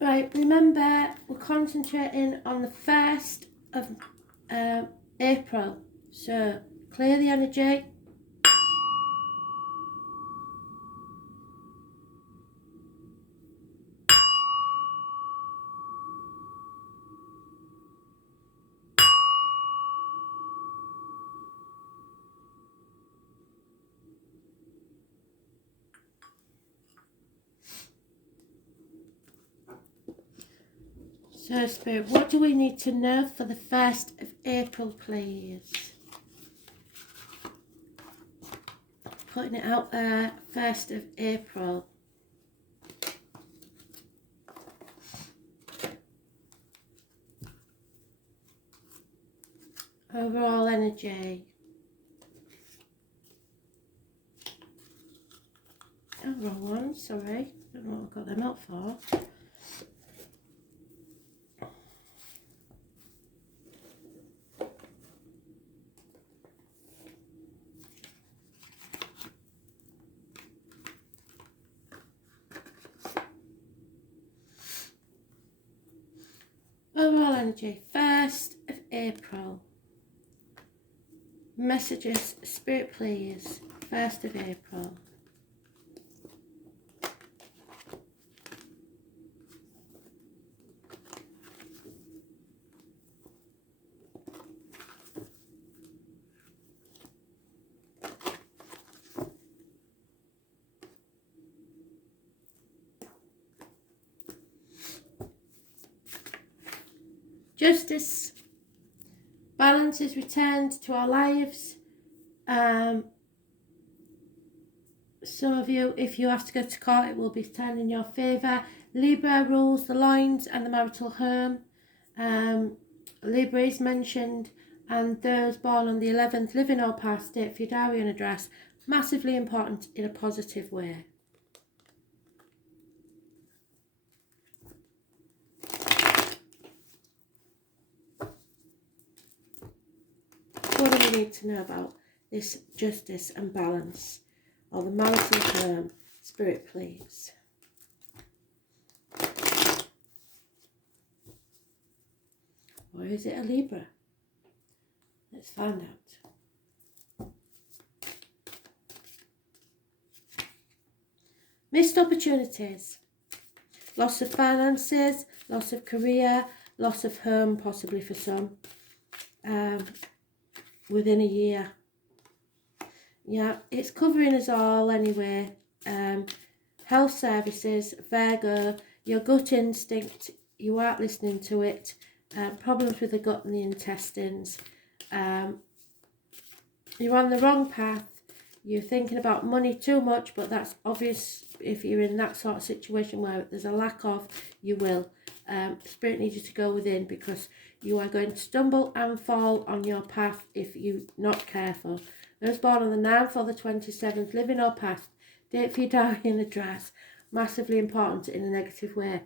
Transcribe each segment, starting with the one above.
Right, remember we're concentrating on the 1st of April. So clear the energy. So, Spirit, what do we need to know for the 1st of April, please? Putting it out there, 1st of April. Overall energy. Oh, wrong one, sorry. Don't know what I got them out for. Overall energy, 1st of April. Messages, Spirit, please. 1st of April. Justice. Balance is returned to our lives. Some of you, if you have to go to court, it will be turned in your favour. Libra rules the lines and the marital home. Libra is mentioned, and those born on the 11th, living or past, date for your diary and address. Massively important in a positive way. What do we need to know about this justice and balance, or the marital home? Spirit, please. Or is it a Libra? Let's find out. Missed opportunities. Loss of finances, loss of career, loss of home, possibly for some. Within a year. Yeah, it's covering us all anyway. Health services, Virgo, your gut instinct, you aren't listening to it. Problems with the gut and the intestines. You're on the wrong path. You're thinking about money too much, but that's obvious if you're in that sort of situation where there's a lack of, you will. Spirit needs you to go within, because you are going to stumble and fall on your path if you're not careful. Those born on the 9th or the 27th, living or past, date for your diary and address, massively important in a negative way.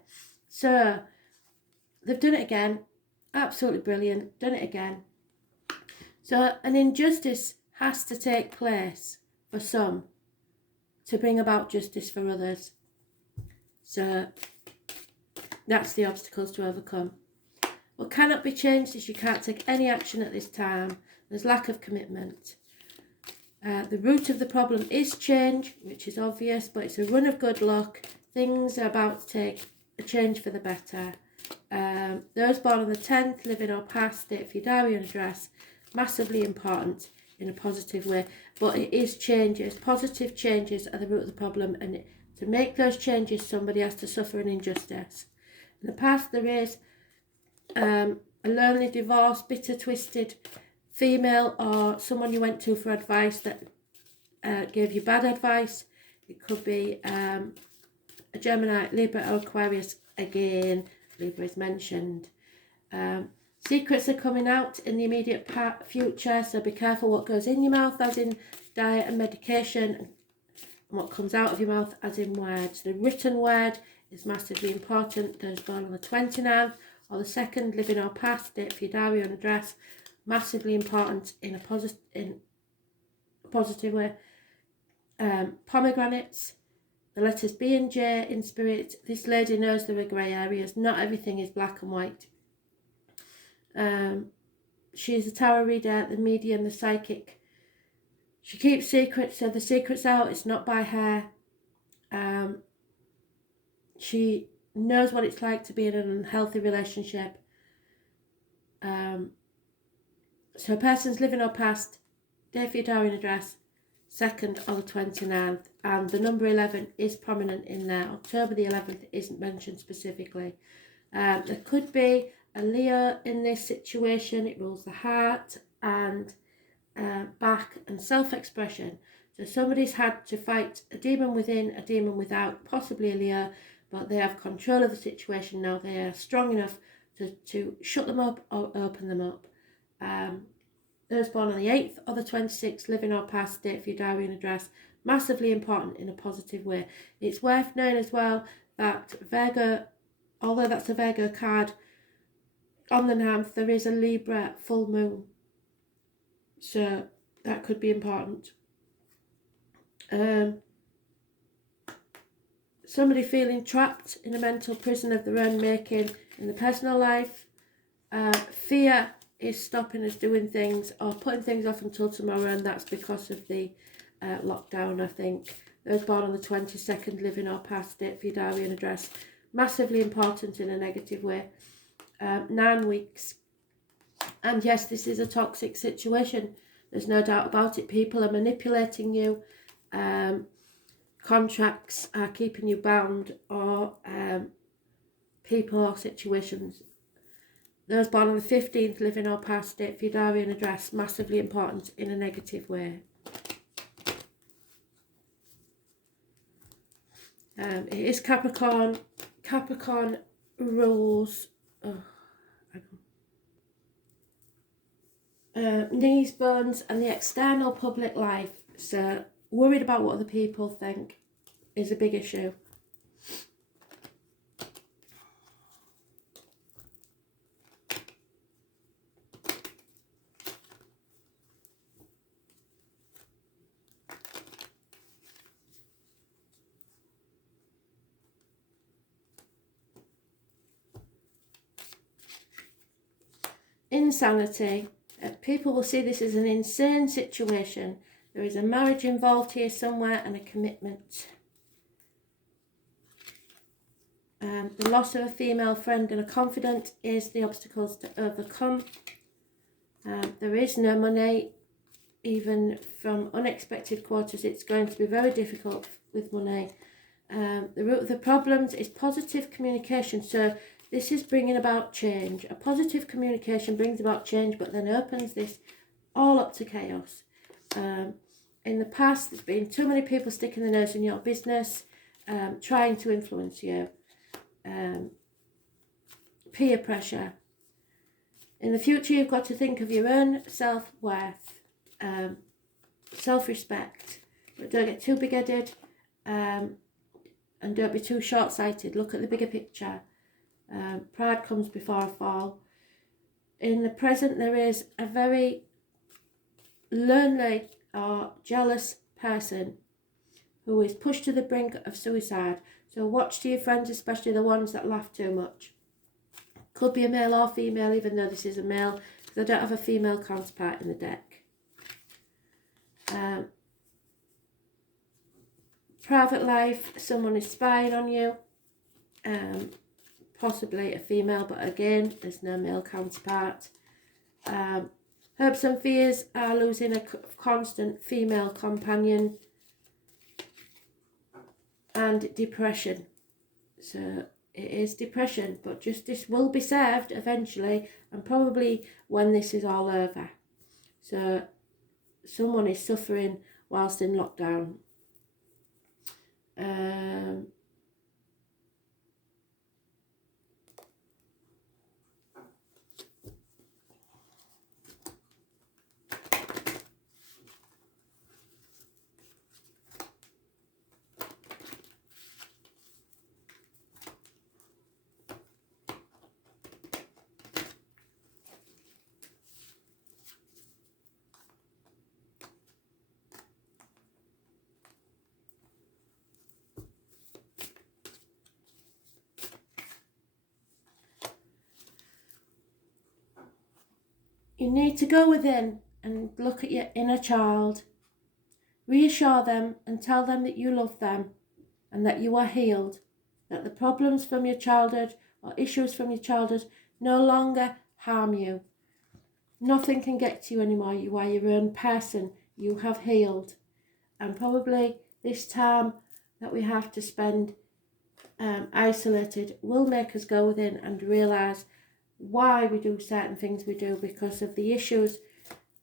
So, they've done it again. Absolutely brilliant. Done it again. So, an injustice has to take place for some to bring about justice for others. So, that's the obstacles to overcome. What cannot be changed is you can't take any action at this time. There's lack of commitment. The root of the problem is change, which is obvious, but it's a run of good luck. Things are about to take a change for the better. Those born on the 10th, living or past, date for your diary and address, massively important in a positive way. But it is changes. Positive changes are the root of the problem, and to make those changes, somebody has to suffer an injustice. In the past, there is a lonely, divorced, bitter, twisted female, or someone you went to for advice that gave you bad advice. It could be a Gemini, Libra or Aquarius. Again, Libra is mentioned. Secrets are coming out in the immediate future, so be careful what goes in your mouth, as in diet and medication, and what comes out of your mouth, as in words. The written word is massively important. Those born on the 29th or the 2nd, living or past, date for your diary and address, massively important in a positive way. Pomegranates, the letters B and J in spirit. This lady knows there are grey areas. Not everything is black and white. She is a tarot reader, the medium, the psychic. She keeps secrets, so the secret's out. It's not by her. She knows what it's like to be in an unhealthy relationship. So a person's living or past, date for your diary and address, 2nd or the 29th, and the number 11 is prominent in there. October the 11th isn't mentioned specifically. There could be a Leo in this situation. It rules the heart and back and self-expression. So somebody's had to fight a demon within, a demon without, possibly a Leo, but they have control of the situation now. They are strong enough to shut them up or open them up. Those born on the 8th or the 26th, living or past, date for your diary and address, massively important in a positive way. It's worth knowing as well that Virgo, although that's a Virgo card, on the 9th there is a Libra full moon. So that could be important. Somebody feeling trapped in a mental prison of their own making in the personal life. Fear is stopping us doing things or putting things off until tomorrow, and that's because of the lockdown, I think. Those born on the 22nd, living or past, date for your diary and address, massively important in a negative way. 9 weeks. And yes, this is a toxic situation. There's no doubt about it. People are manipulating you. Contracts are keeping you bound, or people or situations. Those born on the 15th, living or past, date for your diary and address, massively important in a negative way. It is Capricorn. Capricorn rules knees, bones, and the external public life. So worried about what other people think is a big issue. Insanity. People will see this as an insane situation. There is a marriage involved here somewhere and a commitment. The loss of a female friend and a confidant is the obstacles to overcome. There is no money, even from unexpected quarters. It's going to be very difficult with money. The root of the problems is positive communication. So this is bringing about change. A positive communication brings about change, but then opens this all up to chaos. In the past, there's been too many people sticking their nose in your business, trying to influence you. Peer pressure. In the future, you've got to think of your own self-worth, self-respect, but don't get too big-headed, and don't be too short-sighted. Look at the bigger picture. Pride comes before a fall. In the present, there is a very lonely or jealous person who is pushed to the brink of suicide. So watch to your friends, especially the ones that laugh too much. Could be a male or female, even though this is a male, because I don't have a female counterpart in the deck. Private life, someone is spying on you. Possibly a female, but again, there's no male counterpart. Hopes and fears are losing a constant female companion. And depression. So it is depression, but justice will be served eventually, and probably when this is all over. So someone is suffering whilst in lockdown. You need to go within and look at your inner child. Reassure them and tell them that you love them and that you are healed, that the problems from your childhood or issues from your childhood no longer harm you. Nothing can get to you anymore. You are your own person. You have healed. And probably this time that we have to spend isolated will make us go within and realise why we do certain things we do, because of the issues.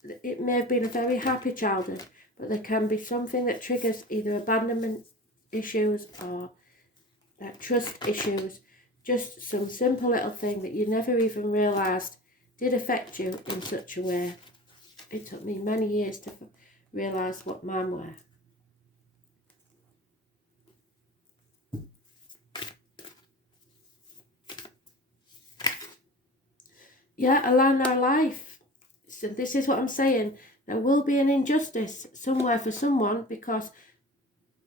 It may have been a very happy childhood, but there can be something that triggers either abandonment issues or trust issues. Just some simple little thing that you never even realised did affect you in such a way. It took me many years to realise what mine were. Yeah, align our life. So this is what I'm saying. There will be an injustice somewhere for someone, because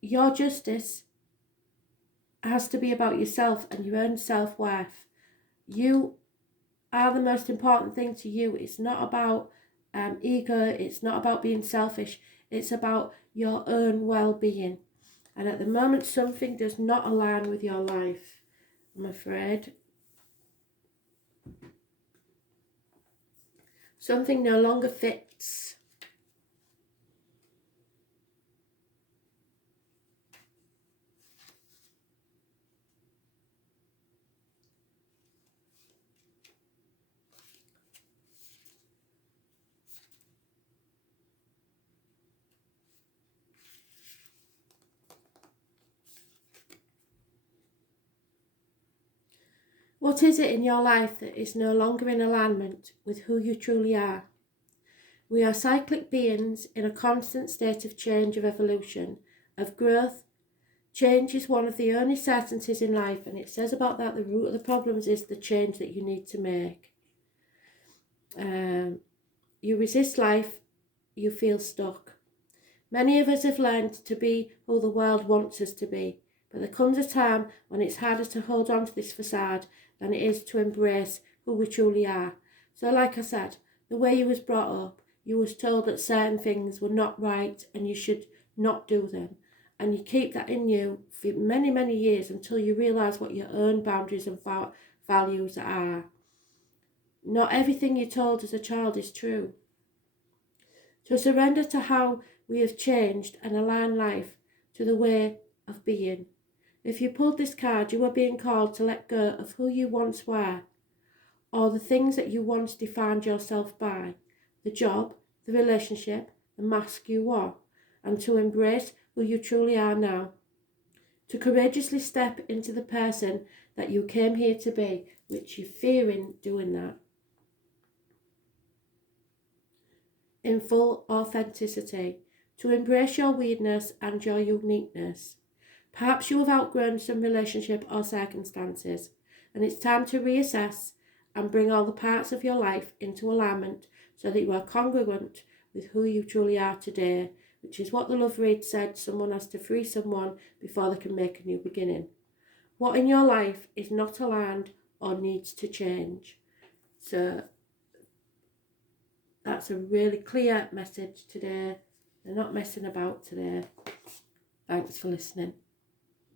your justice has to be about yourself and your own self-worth. You are the most important thing to you. It's not about ego. It's not about being selfish. It's about your own well-being. And at the moment, something does not align with your life, I'm afraid. Something no longer fits. What is it in your life that is no longer in alignment with who you truly are? We are cyclic beings in a constant state of change, of evolution, of growth. Change is one of the only certainties in life, and it says about that the root of the problems is the change that you need to make. You resist life, you feel stuck. Many of us have learned to be who the world wants us to be, but there comes a time when it's harder to hold on to this facade than it is to embrace who we truly are. So like I said, the way you was brought up, you was told that certain things were not right and you should not do them. And you keep that in you for many, many years until you realise what your own boundaries and values are. Not everything you're told as a child is true. To surrender to how we have changed and align life to the way of being. If you pulled this card, you are being called to let go of who you once were, or the things that you once defined yourself by, the job, the relationship, the mask you wore, and to embrace who you truly are now. To courageously step into the person that you came here to be, which you're fearing doing that. In full authenticity, to embrace your weirdness and your uniqueness. Perhaps you have outgrown some relationship or circumstances, and it's time to reassess and bring all the parts of your life into alignment so that you are congruent with who you truly are today, which is what the love read said. Someone has to free someone before they can make a new beginning. What in your life is not aligned or needs to change? So that's a really clear message today. They're not messing about today. Thanks for listening.